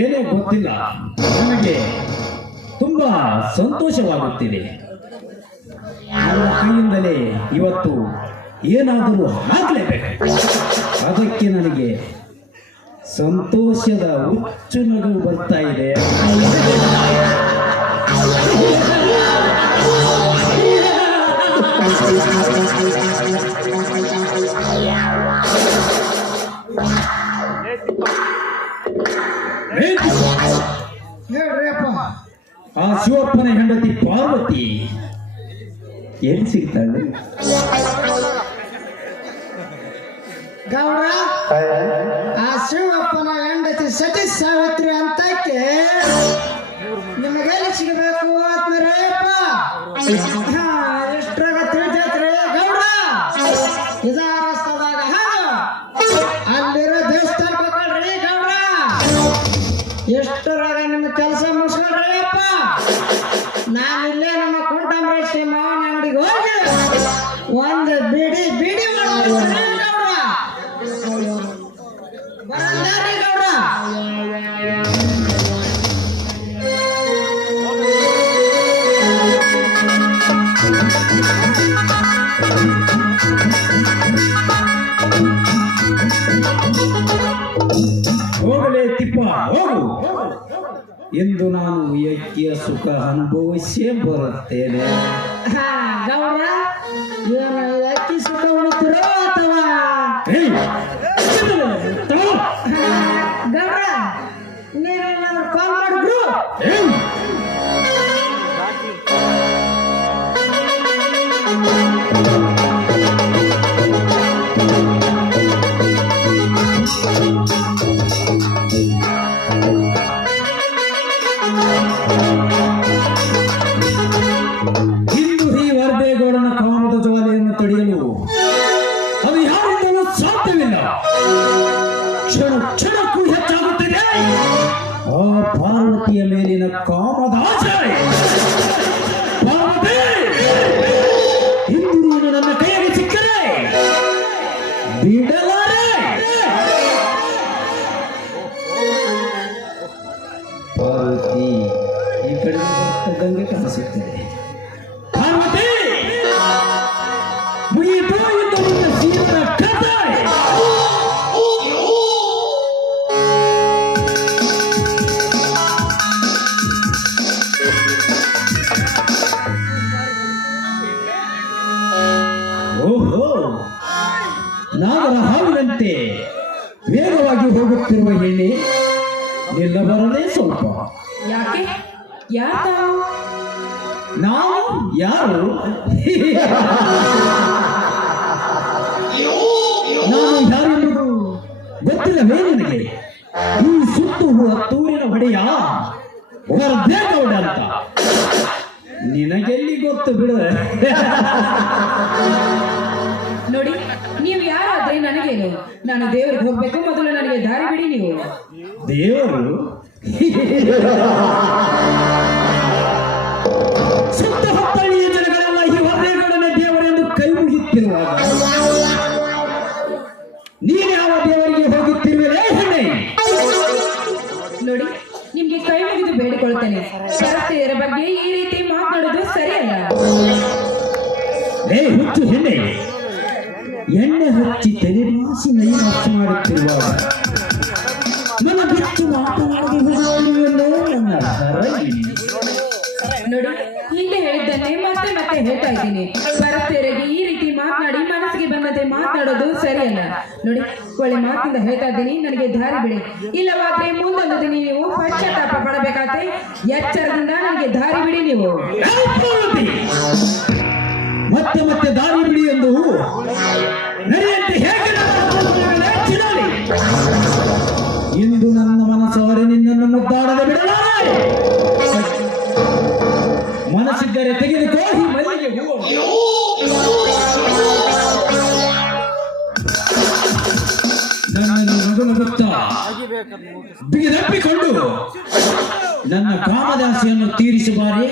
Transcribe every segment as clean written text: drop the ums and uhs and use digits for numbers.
ಏನೋ ಗೊತ್ತಿಲ್ಲ, ನನಗೆ ತುಂಬಾ ಸಂತೋಷವಾಗುತ್ತಿದೆ. ನನ್ನ ಕೈಯಿಂದಲೇ ಇವತ್ತು ಏನಾದರೂ ಆಗಲೇಬೇಕು. ಅದಕ್ಕೆ ನನಗೆ ಸಂತೋಷದ ಹುಚ್ಚು ನಗು ಬರ್ತಾ ಇದೆ. ಆ ಶಿವಪ್ಪನ ಹೆಂಡತಿ ಪಾರ್ವತಿ ಎಲ್ಲಿ ಸಿಗ್ತಾಳೆ? ಗೌಡ, ಆ ಶಿವಪ್ಪನ ಹೆಂಡತಿ ಸತಿ ಸಾವಿತ್ರಿ ಅಂತಕ್ಕೆ ನಿಮಗೆಲ್ಲಿ ಸಿಗಬೇಕು ಆತ್ಮರೇಪ? ಎಷ್ಟ್ರಾಗ ತಿಳಿತೈತ್ರಿ ಗೌಡ? ಇದಾರಸ್ತದಾಗ ಅಲ್ಲಿರೋ ದೇವಸ್ಥಾನ ಬೇಕಲ್ರಿ ಗೌಡ? ಎಷ್ಟರಾಗ ನಿಮ್ಮ ಕೆಲಸ ಮುಗಿಸ್ಕೊಳ್ರಿ ಅಪ್ಪ. ನಾನಿಲ್ಲೇ ನಮ್ಮ ಕುಂಟಂಬರೇಶ್ವರಿ ಮಾವನ ಅಂಗಡಿಗೆ ಹೋಗಿ ಒಂದು ಬಿಡಿ ಬಿಡಿ ಮಾಡ್ರಿ ಗೌಡ. ಬರಂದಾರಿ ಗೌಡ. ಹೋಗಲೇ ತಿಪ್ಪ ಹೋಗು. ಇಂದು ನಾನು ಯಜ್ಞ ಸುಖ ಅನುಭವಿಸೇ ಬರುತ್ತೇನೆ. ಗೌಡ, ಏನು ಅಕ್ಕಿ ಸುಖ ಉಳಿತಿರೋ ಅಥವಾ ಗೌಡ ನೀನು ಕಾಲ್ ಮಾಡಿದ್ರು? ಇಂದು ಈ ವರ್ದೇಗೌಡನ ಕಾಮದ ಜ್ವಾಲೆಯನ್ನು ತಡೆಯಲು ಅದು ಯಾರಿಂದಲೂ ಸಾಧ್ಯವಿಲ್ಲ. ಕ್ಷಣ ಕ್ಷಣಕ್ಕೂ ಹೆಚ್ಚಾಗುತ್ತಿದೆ ಆ ಪಾರ್ವತಿಯ ಮೇಲಿನ ಕಾಮದ ಆಸೆ. ಪಾರ್ವತಿ, ಇಂದು ನೀನು ನನ್ನ ಕೈಯಲ್ಲಿ ಸಿಕ್ಕರೆ ಬಿಡಲಾರೆ. ಪಾರ್ವತಿ ಈ ಕಡೆ ಬರ್ತದಂಗೆ ಕಾಣಿಸುತ್ತಿದೆ. ಪಾರ್ವತಿ, ಮುಗಿಯಿತು ಎಂದು ನಿನ್ನ ಜೀವನ ಕಥೆ. ಓಹೋ, ನಾಗರ ಹಾವಿನಂತೆ ವೇಗವಾಗಿ ಹೋಗುತ್ತಿರುವ ಹೆಣ್ಣೆ, ನಿಲ್ಲಬರಲೇ ಸ್ವಲ್ಪ. ಯಾಕೆ? ಯಾಕ ನಾವು ಯಾರು? ನಾನು ಯಾರೆಂಬುದು ಗೊತ್ತಿಲ್ಲವೇ ನಿನಗೆ? ಈ ಸುತ್ತು ತೂರಿನ ಹೊಡೆಯ ವರ್ದೇಗೌಡ ಅಂತ ನಿನಗೆಲ್ಲಿ ಗೊತ್ತು ಬಿಡು. ನೋಡಿ, ನೀವು ಯಾರಾದ್ರೆ ನನಗೇನು? ನಾನು ದೇವ್ರಿಗೆ ಹೋಗ್ಬೇಕು, ಮೊದಲು ನನಗೆ ದಾರಿ ಬಿಡಿ ನೀವು. ದೇವರು ಸುತ್ತ ಹತ್ತಳಿಯ ಜನಗಳೆಲ್ಲ ಈ ವರ್ದೇಗೌಡನ ದೇವರೆಂದು ಕೈ ಮುಗಿತಿರುವಾಗ ನೀನು ಯಾವ ದೇವರಿಗೆ ಹೋಗುತ್ತಿರುವೆ ಹೆಣ್ಣೆ? ನೋಡಿ, ನಿಮ್ಗೆ ಕೈ ಮುಗಿದು ಬೇಡಿಕೊಳ್ತೇನೆ, ಸರಸ್ತೆಯರ ಬಗ್ಗೆ ಈ ರೀತಿ ಮಾತನಾಡೋದು ಸರಿಯಲ್ಲ. ಏ ಹುಚ್ಚು ಹೆಣ್ಣೆ, ಎಣ್ಣೆ ಹಚ್ಚಿ ತಲೆಮಾಸಿ ನೈ ಹಚ್ಚು ಮಾಡುತ್ತಿರುವಾಗ ನನ್ನ ಬಿಚ್ಚು ಮಾತನಾಡುವುದೆಲ್ಲೋ ನನ್ನ ಹರಗಿ. ನೋಡಿ, ಹಿಂದೆ ಹೇಳಿದ್ದನ್ನೇ ಮತ್ತೆ ಮತ್ತೆ ಹೇಳ್ತಾ ಇದ್ದೀನಿ. ಸರಸ್ತೆಯರಿಗೆ ಈ ರೀತಿ ಮಾತನಾಡಿ ಮನಸ್ಸಿಗೆ ಬಂದಂತೆ ಮಾತನಾಡೋದು ಸರಿಯಲ್ಲ. ನೋಡಿ, ಒಳ್ಳೆ ಮಾತಿಂದ ಹೇಳ್ತಾ ಇದ್ದೀನಿ, ನನಗೆ ದಾರಿ ಬಿಡಿ. ಇಲ್ಲವಾದ್ರೆ ಮುಂದೊಂದು ದಿನ ನೀವು ಪಶ್ಚಾತ್ತಾಪ ಪಡಬೇಕಾದ್ರೆ ಎಚ್ಚರದಿಂದ ನನಗೆ ದಾರಿ ಬಿಡಿ ನೀವು. ಮತ್ತೆ ಮತ್ತೆ ದಾರಿ ಬಿಡಿ ಎಂದು ನಡೆಯಂತೆ ಹೇಗೆ ಚಿಡಲಿ. ಇಂದು ನನ್ನ ಮನಸ್ಸಾರೆ ನಿನ್ನನ್ನು ಮುದ್ದಾಡದೆ ಬಿಡಲಾರೆ. ಮನಸ್ಸಿದ್ದರೆ ತೆಗೆದುಕೋ ಈ ಮಲ್ಲಿಗೆ ಹೂವು. ನನ್ನನ್ನು ನಗುನಗುತ್ತಾ ಬಿಗಿದಪ್ಪಿಕೊಂಡು ನನ್ನ ಕಾಮದಾಸೆಯನ್ನು ತೀರಿಸಬಾರಿ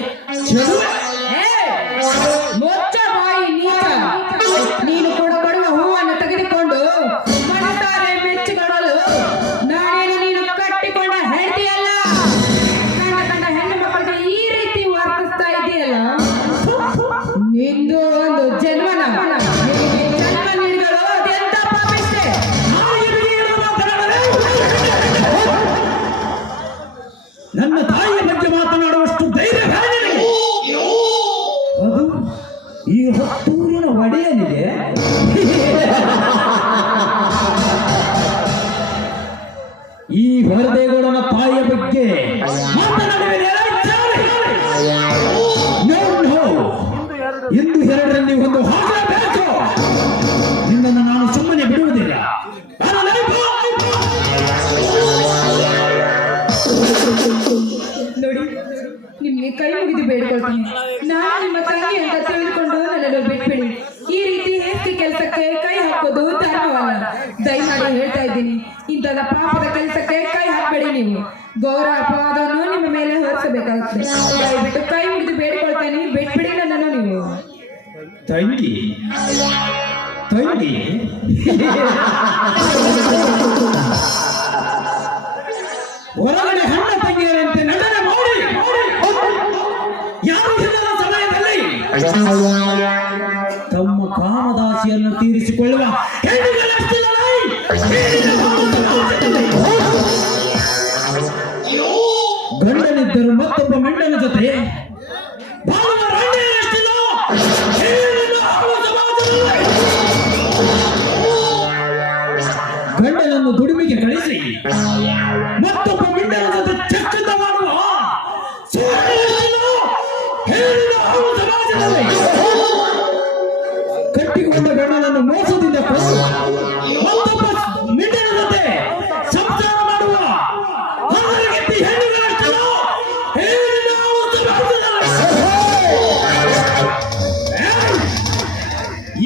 ಚೆಲುವೆ. ಮೊಚ್ಚ ಬಾಯಿ ನೀಚ, ನೀನು ಕೊಡುವ ಹೂವನ್ನು ತೆಗೆದುಕೊಂಡು ಮನಸಾರೆ ಮೆಚ್ಚಿಕೊಳ್ಳಲು ನಾನೇನು ನೀನು ಕಟ್ಟಿಕೊಂಡ ಹೆಂಡತಿ ನೋಡಿ, ನಿಮ್ಗೆ ಕೈ ಮುಗಿದು ಬೇಡ್ಕೊಳ್ತೀನಿ. ನಾನು ನಿಮ್ಮ ತಂಗಿ ಅಂತ ತಿಳಿದುಕೊಂಡು ನನ್ನನ್ನು ಬಿಟ್ಬಿಡಿ. ಈ ರೀತಿ ಹೇಸಿಗೆ ಕೆಲಸಕ್ಕೆ ಕೈ ಹಾಕೋದು ಧರ್ಮವಲ್ಲ. ದಯಮಾಡಿ ಹೇಳ್ತಾ ಇದ್ದೀನಿ, ಇಂತಹ ಪಾಪದ ಕೆಲಸಕ್ಕೆ ಕೈ ಹಾಕಬೇಡಿ. ನೀವು ಗೌರವ ಅಪವಾದವನ್ನು ನಿಮ್ಮ ಮೇಲೆ ಹೊರಿಸಬೇಕಾಗುತ್ತೆ. ದಯವಿಟ್ಟು ಕೈ ಮುಗಿದು ಬೇಡ್ಕೊಳ್ತೇನೆ, ಬಿಟ್ಬಿಡಿ ನನ್ನನ್ನು ನೀವು. ತಂಗಿ ತಂಗಿ ಹೊರಗಡೆ ಹಣ್ಣ ತಂಗಿಯರಂತೆ ನಟನೆ ಮಾಡಿ ಯಾರು ಇಲ್ಲದ ಸಮಯದಲ್ಲಿ ತಮ್ಮ ಕಾಮದಾಸಿಯನ್ನು ತೀರಿಸಿಕೊಳ್ಳುವ ಹೆಣ್ಣುಗಳಷ್ಟಿಲ್ಲವೇ? ಗಂಡನಿದ್ದರು ಮತ್ತೊಬ್ಬ ಮೆಂಡನ ಜೊತೆ ಬಾಳುವ ರಂಡೆಯಷ್ಟಿಲ್ಲ. ಗಂಡನನ್ನು ದುಡಿಮೆಗೆ ಕಳಿಸಿ ಮತ್ತೊಬ್ಬ ಮಿಂಡನ ಜೊತೆ ಚಕ್ಕಂದ ಮಾಡುವ ಕಟ್ಟಿಕೊಂಡ ಗಂಡನನ್ನು ಮೋಸದಿಂದ ಕೊಂದು ಮತ್ತೊಬ್ಬ ಮಿಂಡನ ಜೊತೆ ಸಂಸಾರ ಮಾಡುವ ಹೆಣ್ಣುಗಳಷ್ಟಲ್ಲ.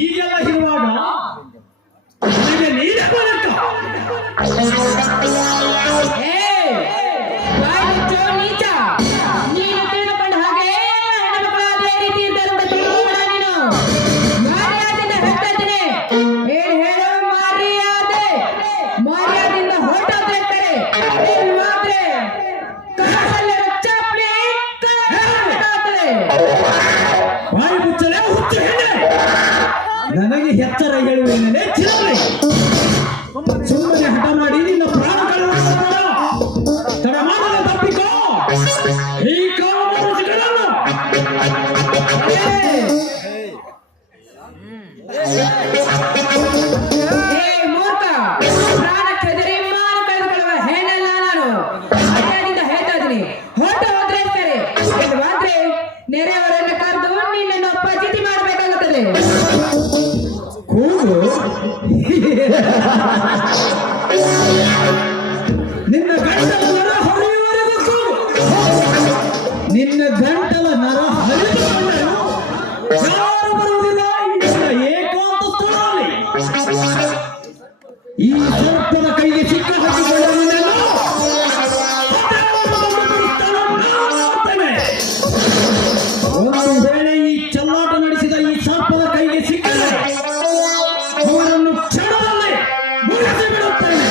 ಈಗೆಲ್ಲ ಇರುವಾಗ ನನಗೆ ನೀನೇ ಬರಕ. ನೀನು ತಿಳಿದುಕೊಂಡ ಹಾಗೆ ಹೆಣ್ಣುಮಕ್ಕಳು ಅದೇ ರೀತಿ ಇದ್ದರು ಅಂತ ತಿಳ್ಕೊಂಡ ನೀನು. ಮರ್ಯಾದೆಯಿಂದ ಹೇಳ್ತಿದ್ದೀನಿ. ಏನ್ ಹೇಳು? ಮರ್ಯಾದೆಯಿಂದ ಹೊರಟೋದ್ರೆ ಕಡೆ ಮಾತ್ರ ಕಾಸಲ್ಲಿರೋ ಚಪ್ಪಲಿ ಕಾಲಾಗ್ತದೆ. ಬಾಯಿ ಮುಚ್ಚಲೇ ಹುಚ್ಚು ಹೆಣ್ಣೆ. ನನಗೆ ಎಚ್ಚರ ಹೇಳುವೇನೇ ಚಿರತೆ. ಸುಮ್ಮನೆ ಹಠ ಮಾಡಿ ನಿನ್ನ ಪ್ರಾಣ ಕಳೆದುಕೊಳ್ಳಬೇಡ. ತಡ ಮಾಡಲು ತಪ್ಪಿಕೋ ಈ ಕಾಮರಾಜಗಳನ್ನು. ಮೂರ್ಖ, ಪ್ರಾಣಕ್ಕೆ ಹೆದರಿ ಮಾನ ಕಳೆದುಕೊಳ್ಳುವ ಹೆಣ್ಣಲ್ಲ ನಾನು. ಮರ್ಯಾದೆಯಿಂದ ಹೇಳ್ತಾ ಇದ್ದೀನಿ, ಹೊರಟು ಹೋದ್ರೆ ಸರಿ. ಇಲ್ವಾದ್ರೆ ನೆರೆಯವರನ್ನು ಕರೆದು ನಿನ್ನನ್ನು ಪಚಿತಿ ಮಾಡಬೇಕಾಗುತ್ತದೆ. ಕೂಗು ನಿನ್ನ ಗಂಟಲ ನರ ಹರಿಯುವವರೆಗೂ ಕೂಗು. ನಿನ್ನ ಗಂಟಲ ನರ ಹರಿಯುವವರೆಗೂ ಯಾರು ಬರುವುದಿಲ್ಲ ನಿನ್ನ ಏಕಾಂತ ಸ್ಥಳದಲ್ಲಿ. ಈ ಸರ್ಪದ ಕೈಗೆ ಸಿಕ್ಕ ಹಾಕಿಕೊಳ್ಳುವುದನ್ನು ಒಂದು ವೇಳೆ ಈ ಚೆಲ್ಲಾಟ ನಡೆಸಿದ ಈ ಸರ್ಪದ ಕೈಗೆ ಸಿಕ್ಕರೆ ಅವರನ್ನು ಕ್ಷಣದಲ್ಲಿ ಮುಗಿಸಿ ಬಿಡುತ್ತೇನೆ.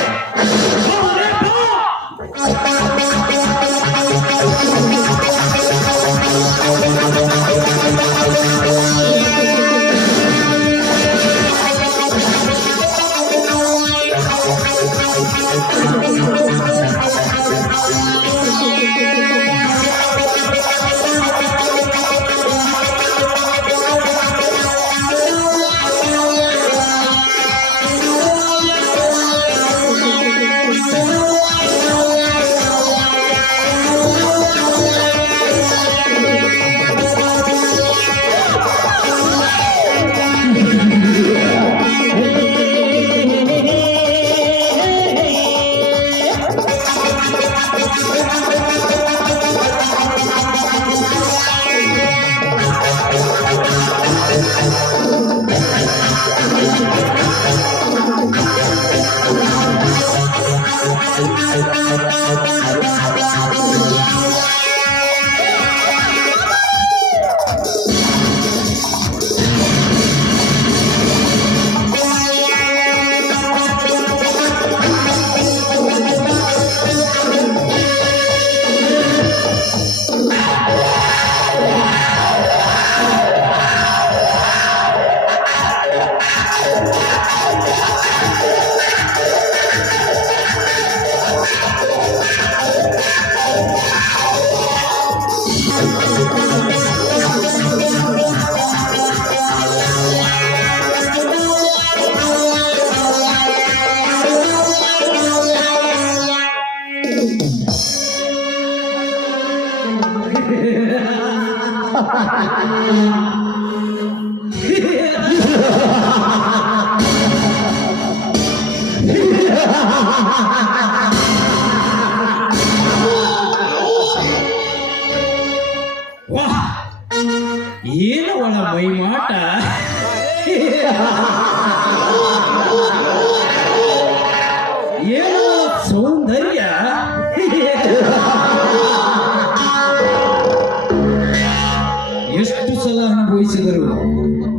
ಮೈಮಾಟ ಏನೋ ಸೌಂದರ್ಯ ಎಷ್ಟು ಸಲ ಅನುಭವಿಸಿದರು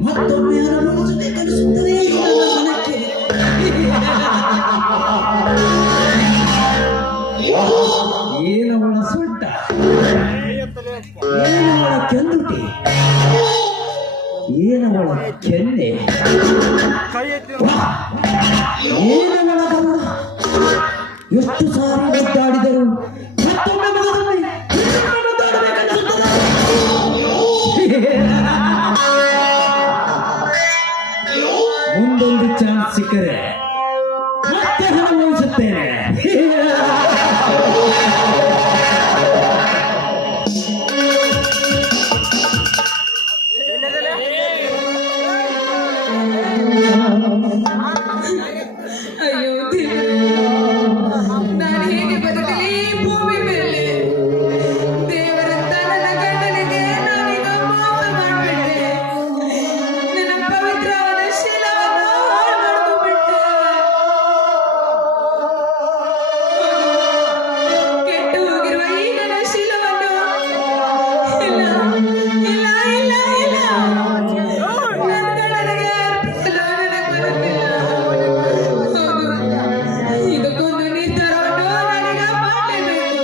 ಮತ್ತೊಮ್ಮೆ ಅನುಭವಿಸಬೇಕನ್ನಿಸುತ್ತದೆ ನನ್ನ ಮನಕ್ಕೆ. ಏನವಳ ಸೊಟ್ಟ, ಏನವಳ ಕೆಂದುಟಿ, ಏನವಳ ಕೆನ್ನೆ, ಏನವಳ ಗಮನ. ಎಷ್ಟು ಸಾರಿ ಮುದ್ದಾಡಿದರು ಮತ್ತೊಮ್ಮೆ ಮಗದೊಮ್ಮೆ ಮುದ್ದಾಡಬೇಕನ್ನಿಸುತ್ತದೆ. ಮುಂದೊಂದು ಚಾನ್ಸ್ ಸಿಕ್ಕರೆ ಮತ್ತೆ ಅನುಭವಿಸುತ್ತೇನೆ. ಅಯ್ಯೋ ದೇವರೇ, ನಾನು ಹೇಗೆ ಬದುಕಲಿ ಈ ಭೂಮಿ ಮೇಲೆ? ದೇವರಂತ ನನ್ನ ಗಂಡನಿಗೆ ನಾನೀಗ ಮೋಸ ಮಾಡ್ಬಿಟ್ಟೆ. ನನ್ನ ಪವಿತ್ರವಾದ ಶೀಲವನ್ನು ಹಾಳು ಮಾಡ್ಕೊಂಡ್ಬಿಟ್ಟೆ. ಕೆಟ್ಟು ಹೋಗಿರುವ ಈ ನನ್ನ ಶೀಲವನ್ನು ಇಲ್ಲ ಇಲ್ಲ ಇಲ್ಲ ಇಲ್ಲ ನನ್ನ ಗಂಡನಿಗೆ ಅರ್ಪಿಸಲು ನನಗೆ ಬರುತ್ತಿಲ್ಲ. ಇದಕ್ಕೊಂದು ನಿರ್ಧಾರವನ್ನು ನಾನೀಗ ಮಾಡಲೇಬೇಕು.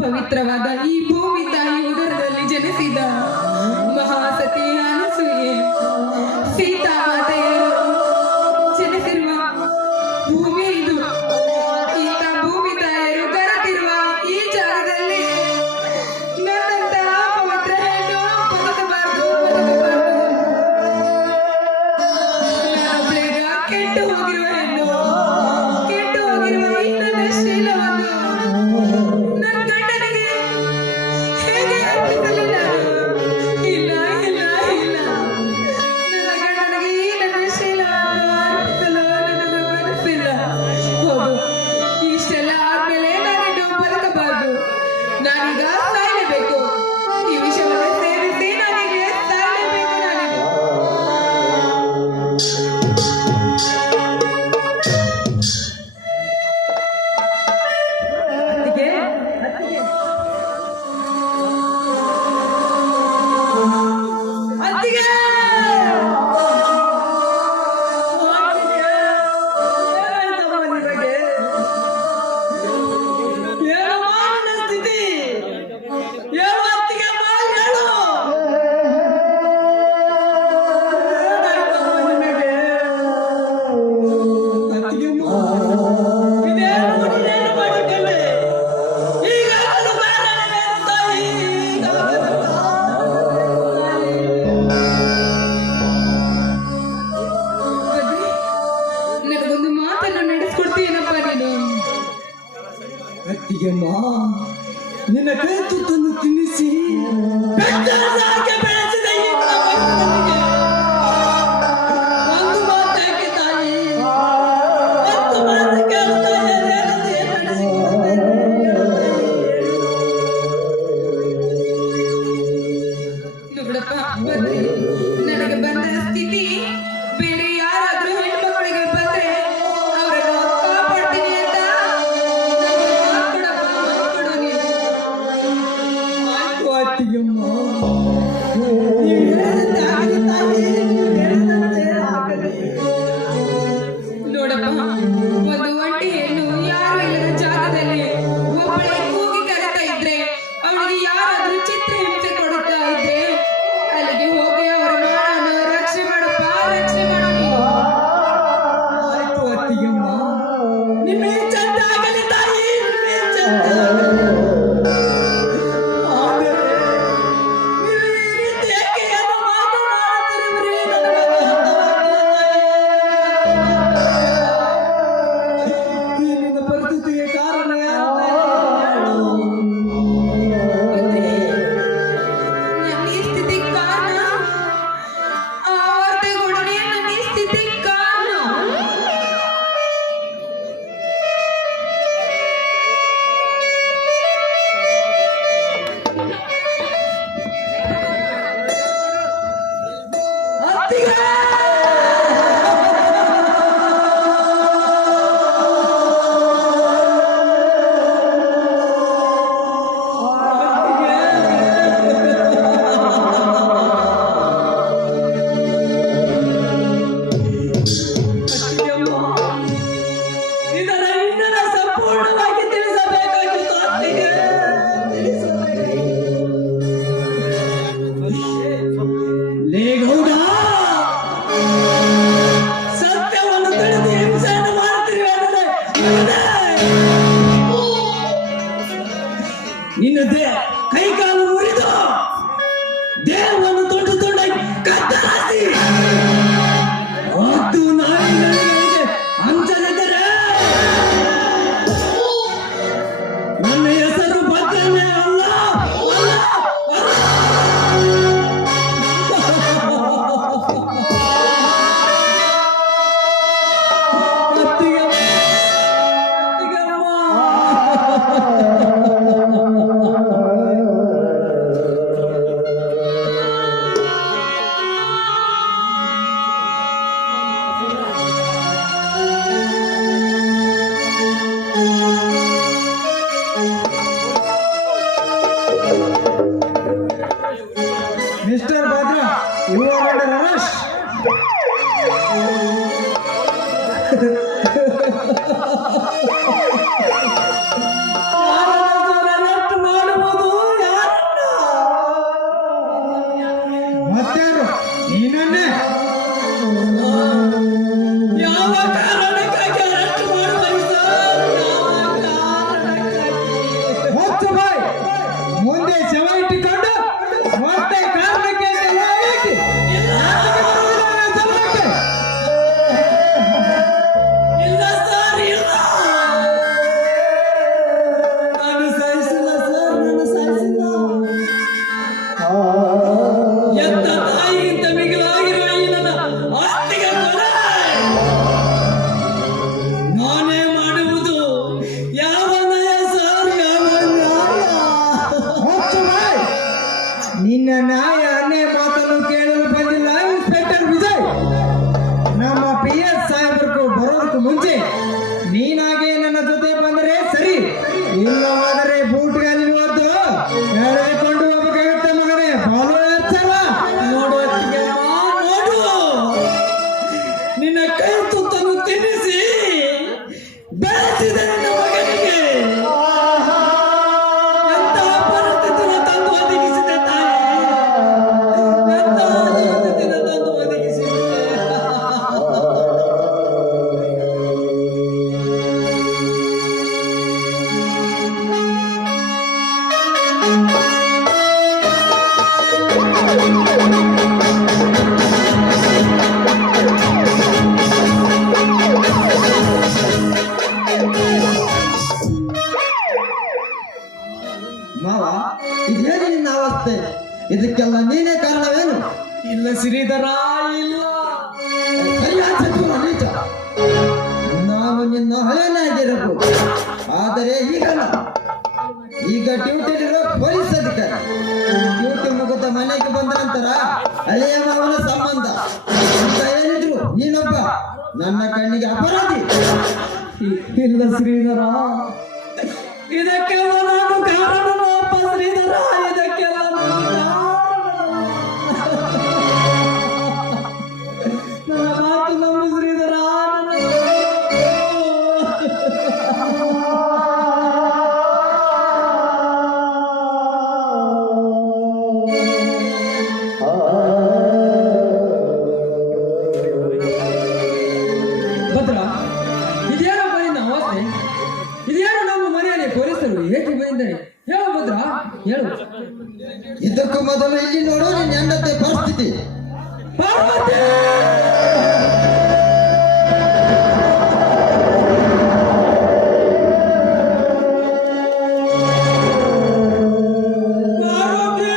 ಪವಿತ್ರವಾದ ಈ ಭೂಮಿ ತಾಯಿ ಉದರದಲ್ಲಿ ಜನಿಸಿದ ಮಹಾಸತಿ ಅನಸೂಯೆ ಸೀತಾ ಮಾತೆಯರು ಜನಿಸಿರುವ ಭೂಮಿ ಇದು. ಇಂಥ ಭೂಮಿ ತಾಯಿಯರು ಕರೆತಿರುವ ಈ ಜಾಗದಲ್ಲಿ ನನ್ನಂತಹ ಪವಿತ್ರ ಹೆಣ್ಣು ಬದುಕಬಾರದು. ನಾನೊಬ್ಬಳೀಗ ಕೆಟ್ಟು ಹೋಗಿರುವ ಹೆಣ್ಣು, ಕೆಟ್ಟು ಹೋಗಿರುವ ಈ ನನ್ನ ಶೀಲವನ್ನು ನನ್ನ ಗಂಡನಿಗೆ ಹೇಗೆ ಅರ್ಪಿಸಲಿ ನಾನು? ಇಲ್ಲ ಇಲ್ಲ ಇಲ್ಲ, ನನ್ನ ಗಂಡನಿಗೆ ಈ ನನ್ನ ಶೀಲವನ್ನು ಅರ್ಪಿಸಲು ನನಗೆ ಮನಸ್ಸಿಲ್ಲ. ಹೌದು, ಇಷ್ಟೆಲ್ಲ ಆದ್ಮೇಲೆ ನಾನಿನ್ನು ಬದುಕಬಾರದು. ನಾನೀಗ ಸಾಯಲೇಬೇಕು. ಈ ವಿಷಯವನ್ನು ಸೇರಿಸಿ ನಾನೀಗ ಸಾಯಲೇಬೇಕು. ನಾನೀಗ ಅತ್ತಿಗೆ, ಅತ್ತಿಗೆ, ಅತ್ತಿಗೆ! ನನಗೊಂದು ಮಾತನ್ನು ನಡೆಸ್ಕೊಡ್ತೀಯನಪ್ಪ ನೀನು. ಅತ್ತಿಗೆಮ್ಮ, ನಿನ್ನ ಕೈ ತುತ್ತನ್ನು ತಿನ್ನಿಸಿ ಬೆಟ್ಟದಾಗೆ ಬೆಳೆಸಿದ ಈ ಪ್ರಪಂಚದಲ್ಲಿಗೆ ಒಂದು ಮಾತಾಗಿ ತಾಯಿ, ಒಂದು ಮಾತು ಕೇಳ್ತಾ ಇದ್ದೇನೆ, ನೋಡಪ್ಪ ಬದ್ರಿ, ನನಗೆ ಬಂದ ಸ್ಥಿತಿ ಬೇರೆ ಯಾರಾದ್ರೂ ಹೆಣ್ಮಕ್ಳಿಗೆ ಬಂದ್ರೆ ಅವರನ್ನು ಕಾಪಾಡ್ತೀನಿ ಅಂತ ನನಗೆ ಮಾತು ಕೊಡು ನೀನು. ಅತ್ತಿಗೆಮ್ಮ, ಅರೆಸ್ಟ್ ಮಾಡುವುದು ಯಾರನ್ನ? ಮತ್ತಾರು ನೀನನ್ನೇ ಯಾವ ಕಾರಣಕ್ಕಾಗಿ ಅರೆಸ್ಟ್ ಮಾಡುವರಿ ಸರ್? ಯಾವ ಕಾರಣಕ್ಕಾಗಿ? ಹೊತ್ತು ಬಾಯ್ ಮುಂದೆ ಶವ ಇಟ್ಟುಕೊಂಡು ಮತ್ತೆ ಕಾರಣಕ್ಕೆ ಅಂತ ಹೇಳಿ ನಾಚಿಕೆ ಬರುವುದಿಲ್ಲ ಶವಕ್ಕೆ. ಇಲ್ಲ ಸರ್, ಇಲ್ಲ. ನಾನು ಸಾಯಿಸಿಲ್ಲ ಸರ್, ನಾನು ಸಾಯಿಸಿಲ್ಲ. ಎಂತ ತಾಯಿಗಿಂತ ಮಿಗಿಲಾಗಿರುವ ಈ ನನ್ನ ಆಸ್ತಿಗೆ ಕೊಲೆ ನಾನೇ ಮಾಡುವುದು. ಯಾವ ನ್ಯಾಯ ಸರ್, ಯಾವ ನ್ಯಾಯ? ಹೊತ್ತು ಬಾಯ್ ನಿನ್ನ ನ್ಯಾಯ ಅನ್ಯಾಯ ಮಾತನ್ನು ಕೇಳಲು ಬಂದಿಲ್ಲ ಇನ್ಸ್ಪೆಕ್ಟರ್ ವಿಜಯ್. ನಮ್ಮ PS ಸಾಹೇಬರು ಬರೋದಕ್ಕೂ ಮುಂಚೆ ನೀನಾಗೆ ನನ್ನ ಜೊತೆ ಬಂದರೆ ಸರಿ, ಇಲ್ಲವಾದರೆ ಬೂಟ್ಗಾಲಿ ಹೊತ್ತು ಎಳೆದುಕೊಂಡು ಹೋಗಬೇಕಾಗುತ್ತೆ ಮಗನೇ. ಬಾಲು ಎಚ್ಚರ. ನೋಡು ಅತ್ತಿಗೆಮ್ಮ, ನೋಡು. ನಿನ್ನ ಕೈ ತುತ್ತನ್ನು ತಿನ್ನಿಸಿ ಬೆಳೆಸಿದೆ ನಿನ್ನ ಮಗನಿಗೆ. ಎಂತಹ ಪರಿಸ್ಥಿತಿನ ತಂದು ಒದಗಿಸಿದೆ ತಾಯಿ, ಎಂತಹ ಪರಿಸ್ಥಿತಿನ ತಂದು ಒದಗಿಸಿದೆ. ಮಾವ, ಇದೇನು ನಿನ್ನ ಅವಸ್ಥೆ? ಇದಕ್ಕೆಲ್ಲ ನೀನೇ ಕಾರಣವೇನು? ಇಲ್ಲ ಶ್ರೀಧರ, ಇಲ್ಲ. ಸರಿಯಾದ ಸಚಿವ ನೀಚ. ನಾನು ನಿನ್ನ ಹಳೆಯನಾಗಿರಬಹುದು, ಆದರೆ ಈಗಲ್ಲ. ಈಗ ಡ್ಯೂಟಿಲಿರೋ ಪೊಲೀಸ್ ಅಧಿಕಾರಿ. ಡ್ಯೂಟಿ ಮುಗಿದ ಮನೆಗೆ ಬಂದ ನಂತರ ಹಳೆಯ ಮಾವನ ಸಂಬಂಧ ಅಂತ ಏನಿದ್ರು ನೀನೊಬ್ಬ ನನ್ನ ಕಣ್ಣಿಗೆ ಅಪರಾಧಿ. ಇಲ್ಲ ಶ್ರೀಧರ, ಇದಕ್ಕೆಲ್ಲ ನಾನು ಕಾರಣನಪ್ಪ ಶ್ರೀಧರ, ಇದಕ್ಕೆಲ್ಲ ನಾನು ಕಾರಣ. ನನ್ನ ಮಾತು ನಂಬು ಶ್ರೀಧರ, ನನ್ನ ಭದ್ರ, ಇದೇನಪ್ಪ ನಿನ್ನ ಅವಸ್ಥೆ? ಇದೇನು ನಮ್ಮ ಮನೆಯಲ್ಲಿ ಪೊಲೀಸರು ಏಕೆ ಬಂದಿದ್ದಾರೆ? ಹೇಳು ಭದ್ರ, ಹೇಳು. ಇದಕ್ಕೂ ಮೊದಲು ಇಲ್ಲಿ ನೋಡು ನಿನ್ನ ಹೆಂಡತಿ ಪರಿಸ್ಥಿತಿ. ಪಾರ್ವತಿ! ಪಾರ್ವತಿ!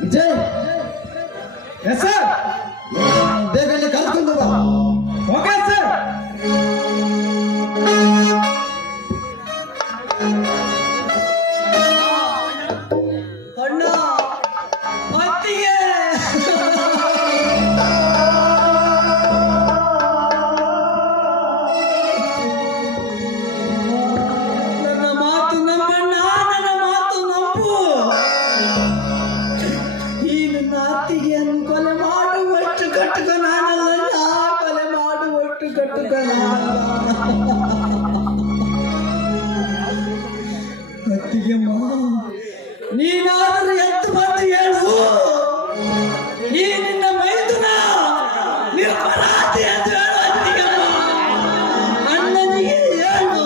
Vijay, yes sir. ಬೇಗನೆ ಕರ್ಕೊಂಡು ಬಾ. Okay sir. ಅಣ್ಣ, ಅತ್ತಿಗೆ. ನನ್ನ ಮಾತು ನಂಬಣ್ಣ, ನನ್ನ ಮಾತು ನಂಬು. ಈ ನನ್ನ ಅತ್ತಿಗೆಯನ್ನು ಕೊಲೆ ಮಾಡುವಷ್ಟು ಕಟ್ಟುಕ ನಾನಲ್ಲ, ಕೊಲೆ ಮಾಡುವಷ್ಟು ಕಟ್ಟುಕ ನಾನಲ್ಲ. ಅತ್ತಿಗೆಮ್ಮ, ನೀನಾದರೂ ಎತ್ತು ಬಂದು ಹೇಳು, ಈ ನಿನ್ನ ಮೈದುನ ನಿರಪರಾಧಿ ಎಂದು ಹೇಳು ಅತ್ತಿಗೆಮ್ಮ. ಅಣ್ಣನಿಗೆ ಹೇಳು.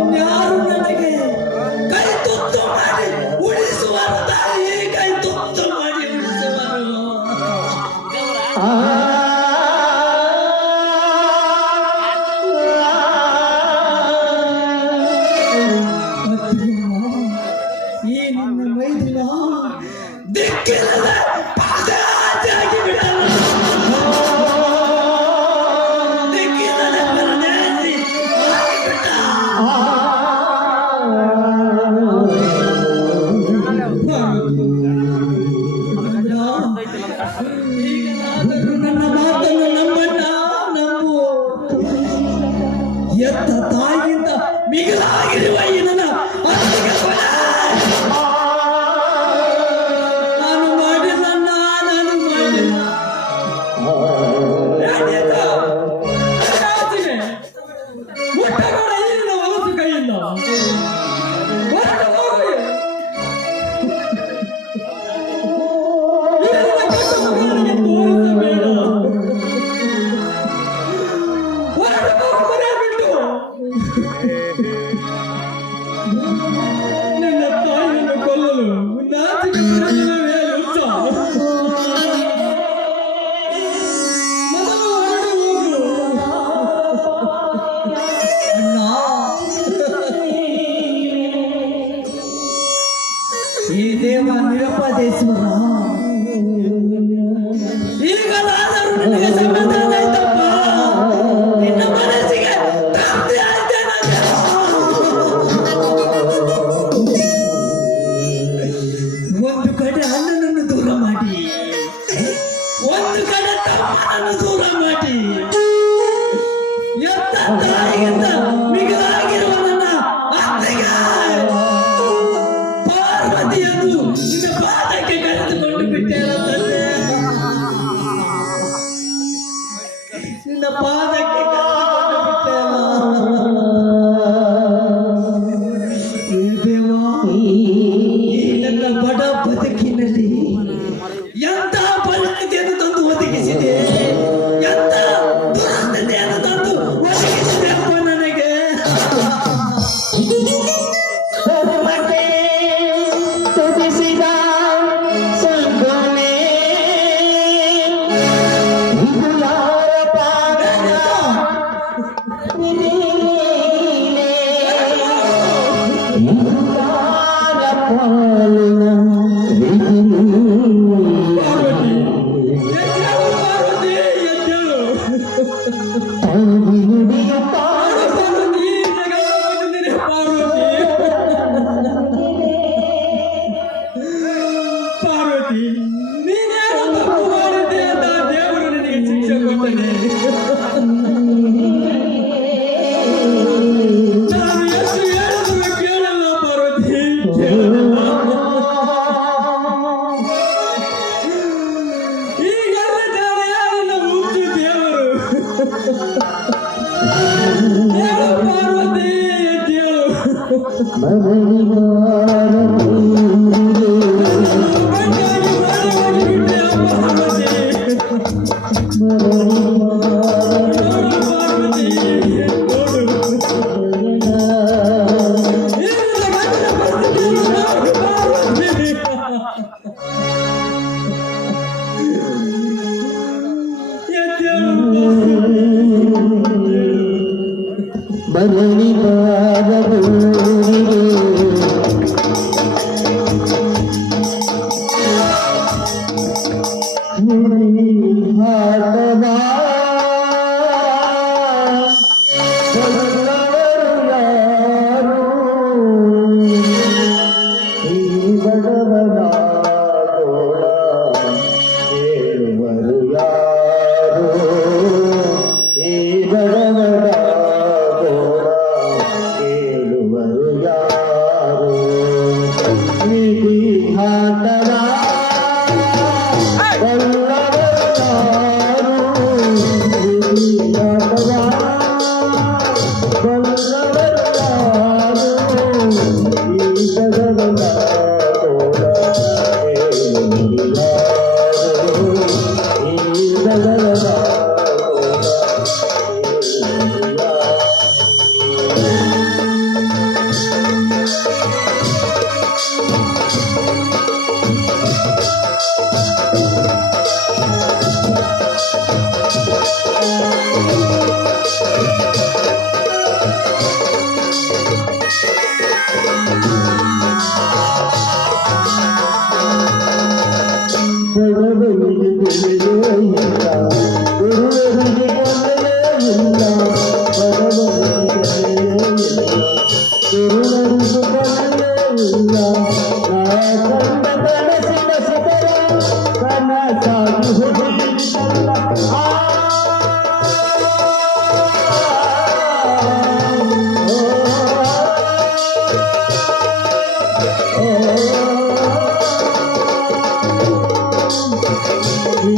ಇನ್ಯಾರು ನನಗೆ ಕೈ ತುತ್ತು ಮಾಡಿ ಉಳಿಸುವರು ತಾಯಿ, ಕೈ ತುತ್ತು ಮಾಡಿ ಉಳಿಸುವರು. ಈ ನಿನ್ನ ಮೈದುನ ದಿಕ್ಕಿಲ್ಲದ ಪಾದಯಾತ್ರೆಯಾಗಿ ಬಿಡಲ್ಲ. ದಿಕ್ಕಿಲ್ಲದ ಪರದೇಶಿ ಆಗಿಬಿಟ್ಟ. ದೇವ ನಿರುಪದೇಶ್ವರ, ಈಗಲಾದರೂ ನಿನಗೆ ಸಮಾಧಾನ ಆಯ್ತಪ್ಪ. ನಿನ್ನ ಮನಸ್ಸಿಗೆ ತೃಪ್ತಿ ಆಯ್ತೇನೋ ದೇವ. ಒಂದು ಕಡೆ ಅಣ್ಣನನ್ನು ದೂರ ಮಾಡಿ, ಒಂದು ಕಡೆ ತಮ್ಮನನ್ನು ದೂರ ಮಾಡಿ, ಎಂತ ತಾಯಿಯಿಂದ ಮಿಗಿಲಾಗಿರುವ ನನ್ನ ಅತ್ತೆಗೆ ಪಾರ್ವತಿಯನ್ನು ನಿನ್ನ ಪಾದಕ್ಕೆ ಕರೆದುಕೊಂಡು ಬಿಟ್ಟೇನ ತಂದೆ. ನಿನ್ನ ಪಾದಕ್ಕೆ ಕರೆದುಕೊಂಡು ಬಿಟ್ಟೇನ. ಏ ದೇವ, ಈ ನನ್ನ ಬಡ ಬದುಕಿನಲ್ಲಿ ಎಂತಹ ಪರಿಸ್ಥಿತಿಯನ್ನು ತಂದು ಒದಗಿಸಿದೆ, ಎಂತ ದುರಸ್ಥಿತಿಯನ್ನು ತಂದು ಒದಗಿಸಿದೆ ಅಪ್ಪ ನನಗೆ. ಪಾರ್ವತಿ, ಎದ್ದೇಳು. ಪಾರ್ವತಿ, ಜಗಳ ಬಂದಿದ್ದೇನೆ ಪಾರ್ವತಿ. ಪಾರ್ವತಿ, ನೀನೇನು ತಪ್ಪು ಮಾಡಿದ್ದೆ ಅಂತ ದೇವರು ನಿನಗೆ ಶಿಕ್ಷೆ ಕೊಟ್ಟನೆ. ನಾನು ಎಷ್ಟು ಹೇಳಿದ್ರು ಕೇಳಲ್ಲ ಪಾರ್ವತಿ, ಕೇಳಲ್ಲ. ಈಗೆಲ್ಲ ಜನ ಯಾರನ್ನ ಮುಚ್ಚು ದೇವರು. ಹೇಳು ಪಾರ್ವತಿ, ಎದ್ದೇಳು. ಬಂದಾಗಿ ಮಾಡಿ ಹೋಗಿಬಿಟ್ಟೆ ಅಪ್ಪ ಪಾರ್ವತಿ. ನೋಡು ಪಾರ್ವತಿ, ನೋಡು. ಈ ಜಗತ್ತಿನ ಪರಿಸ್ಥಿತಿಯನ್ನು ನೋಡು ಪಾರ್ವತಿ. ಎದ್ದೇಳು ಬರಲಿ ಬಾರದೂರಿಗೆ ಹಾಟದ ಬಲ್ಲವರು ಯಾರು, ಈ ಬಡವನ ಗೋಳ ಕೇಳುವರು ಯಾರು, ಈ ಬಡವನ ಗೋಳ ಕೇಳುವರು ಯಾರು. ವಿಧಿ ಹಾಟದ ಬಲ್ಲವರು ಯಾರು, ವಿಧಿ ಹಾಟದ ಬಲ್ಲವರು ಯಾರು, ಈ ಬಡವನ ಗೋಳ ಕೇಳುವರು ಯಾರು, ಈ ಬಡವನ ಗೋಳ ಕೇಳುವರು ಬಡವರಿಗೆ ಬೆಲೆಯೇ ಇಲ್ಲ, ಗುರುವರಿಗೆ ಕೊನೆಯೇ ಇಲ್ಲ. ಬಡವರಿಗೆ ಬೆಲೆಯೇ ಇಲ್ಲ, ಗುರುವರಿಗೆ ಕೊನೆಯೇ ಇಲ್ಲ. ನಾ ಕಂಡ ಕನಸಿನ ಶಿಖರ ಕನಸಾಗಿ ಹೋಗಿಲ್ಲ. ಈ